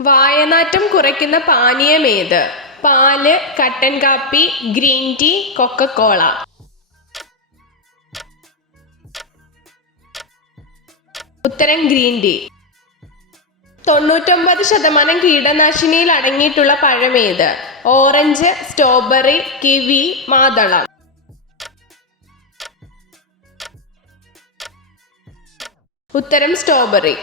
വായനാറ്റം കുറയ്ക്കുന്ന പാനീയമേത്? പാല്, കട്ടൻ കാപ്പി, ഗ്രീൻ ടീ, കൊക്കക്കോള. ഉത്തരം ഗ്രീൻ ടീ. 99% കീടനാശിനിയിൽ അടങ്ങിയിട്ടുള്ള പഴമേത്? ഓറഞ്ച്, സ്ട്രോബെറി, കിവി, മാതളം. ഉത്തരം സ്ട്രോബെറി.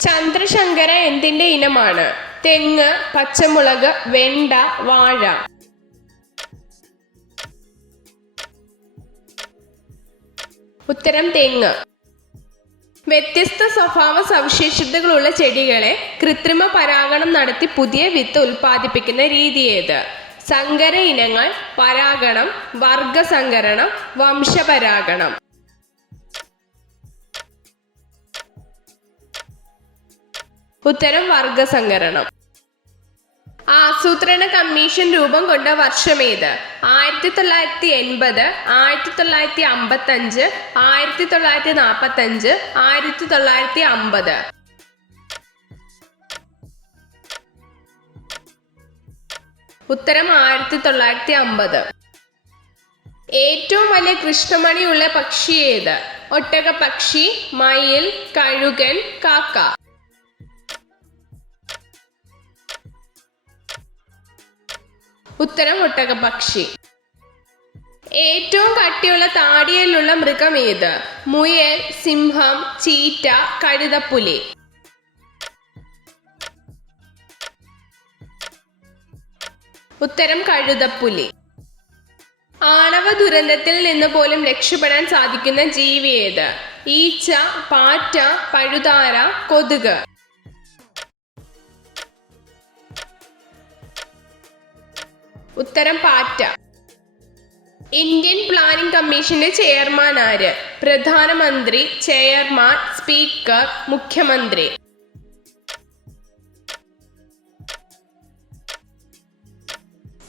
ചന്ദ്രശങ്കര എന്തിന്റെ ഇനമാണ്? തെങ്ങ്, പച്ചമുളക്, വെണ്ട, വാഴ. ഉത്തരം തെങ്ങ്. വ്യത്യസ്ത സ്വഭാവ സവിശേഷതകളുള്ള ചെടികളെ കൃത്രിമ പരാഗണം നടത്തി പുതിയ വിത്ത് ഉൽപ്പാദിപ്പിക്കുന്ന രീതി ഏത്? സങ്കര ഇനങ്ങൾ, പരാഗണം, വർഗസങ്കരണം, വംശപരാഗണം. ഉത്തരം വർഗസങ്കരണം. ആസൂത്രണ കമ്മീഷൻ രൂപം കൊണ്ട വർഷമേത്? 1980, 1955, 1945, 1950. ഉത്തരം 1950. ഏറ്റവും വലിയ കൃഷ്ണമണിയുള്ള പക്ഷി ഏത്? ഒട്ടകപ്പക്ഷി, മയിൽ, കഴുകൻ, കാക്ക. ഉത്തരം ഒട്ടകപ്പക്ഷി. ഏറ്റവും കട്ടിയുള്ള താടിയിലുള്ള മൃഗം ഏത്? മുയൽ, സിംഹം, ചീറ്റ, കഴുതപ്പുലി. ഉത്തരം കഴുതപ്പുലി. ആണവ ദുരന്തത്തിൽ നിന്ന് പോലും രക്ഷപ്പെടാൻ സാധിക്കുന്ന ജീവി ഏത്? ഈച്ച, പാറ്റ, പഴുതാര, കൊതുക്. ഉത്തരം പാറ്റ. ഇന്ത്യൻ പ്ലാനിംഗ് കമ്മീഷന്റെ ചെയർമാൻ ആര്? പ്രധാനമന്ത്രി, ചെയർമാൻ, സ്പീക്കർ, മുഖ്യമന്ത്രി.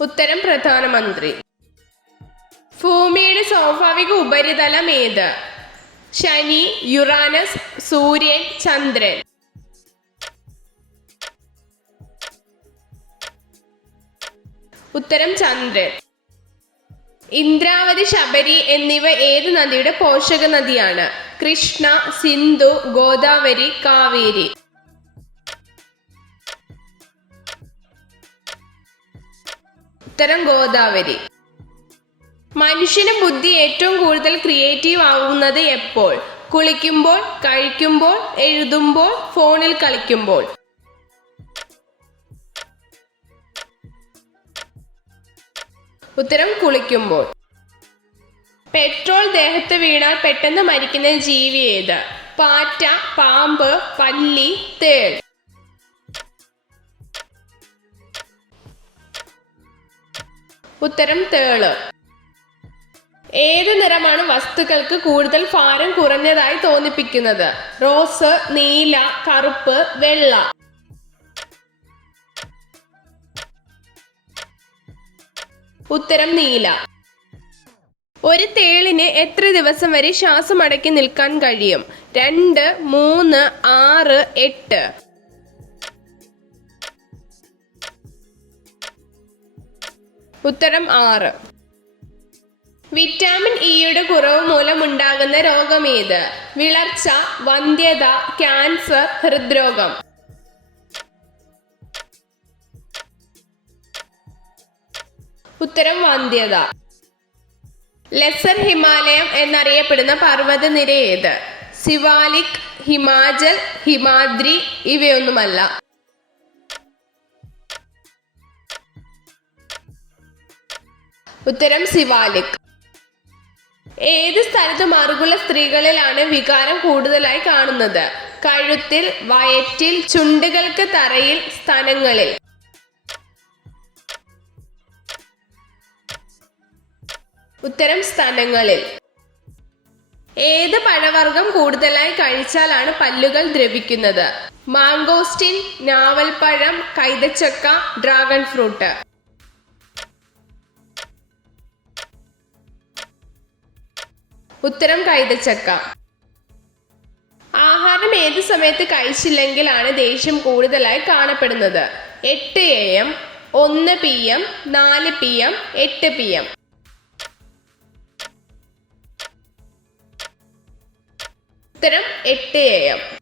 ഉത്തരം പ്രധാനമന്ത്രി. ഭൂമിയുടെ സ്വാഭാവിക ഉപരിതലം ഏത്? ശനി, യുറാനസ്, സൂര്യൻ, ചന്ദ്രൻ. ഉത്തരം ചന്ദ്രൻ. ഇന്ദ്രാവതി, ശബരി എന്നിവ ഏത് നദിയുടെ പോഷക നദിയാണ്? കൃഷ്ണ, സിന്ധു, ഗോദാവരി, കാവേരി. ഉത്തരം ഗോദാവരി. മനുഷ്യന് ബുദ്ധി ഏറ്റവും കൂടുതൽ ക്രിയേറ്റീവ് ആവുന്നത് എപ്പോൾ? കുളിക്കുമ്പോൾ, കഴിക്കുമ്പോൾ, എഴുതുമ്പോൾ, ഫോണിൽ കളിക്കുമ്പോൾ. ഉത്തരം കുളിക്കുമ്പോൾ. പെട്രോൾ ദേഹത്ത് വീണാൽ പെട്ടെന്ന് മരിക്കുന്ന ജീവി ഏത്? പാറ്റ, പാമ്പ്, പല്ലി, തേൾ. ഉത്തരം തേള്. ഏത് നിറമാണ് വസ്തുക്കൾക്ക് കൂടുതൽ ഭാരം കുറഞ്ഞതായി തോന്നിപ്പിക്കുന്നത്? റോസ്, നീല, കറുപ്പ്, വെള്ള. ഉത്തരം നീല. ഒരു തേളിന് എത്ര ദിവസം വരെ ശ്വാസം അടക്കി നിൽക്കാൻ കഴിയും? 2, 3, 6, 8. ഉത്തരം 6. വിറ്റാമിൻ ഇയുടെ കുറവ് മൂലം ഉണ്ടാകുന്ന രോഗമേത്? വിളർച്ച, വന്ധ്യത, ക്യാൻസർ, ഹൃദ്രോഗം. ഉത്തരം വന്ധ്യത. ലെസർ ഹിമാലയം എന്നറിയപ്പെടുന്ന പർവ്വതനിര ഏത്? സിവാലിക്, ഹിമാചൽ, ഹിമാദ്രി, ഇവയൊന്നുമല്ല. ഉത്തരം സിവാലിക്. ഏത് സ്ഥലത്ത് മറുകുള്ള സ്ത്രീകളിലാണ് വികാരം കൂടുതലായി കാണുന്നത്? കഴുത്തിൽ, വയറ്റിൽ, ചുണ്ടുകൾക്ക് തറയിൽ, സ്തനങ്ങളിൽ. ഉത്തരം സ്തനങ്ങളിൽ. ഏത് പഴവർഗ്ഗം കൂടുതലായി കഴിച്ചാലാണ് പല്ലുകൾ ദ്രവിക്കുന്നത്? മാംഗോസ്റ്റിൻ, ഞാവൽപ്പഴം, കൈതച്ചക്ക, ഡ്രാഗൺ ഫ്രൂട്ട്. ഉത്തരം കൈതച്ചക്ക. ആഹാരം ഏത് സമയത്ത് കഴിച്ചില്ലെങ്കിലാണ് ദേഷ്യം കൂടുതലായി കാണപ്പെടുന്നത്? 8 AM, 1 PM, 4 PM, 8 PM. ഉത്തരം 8 AM.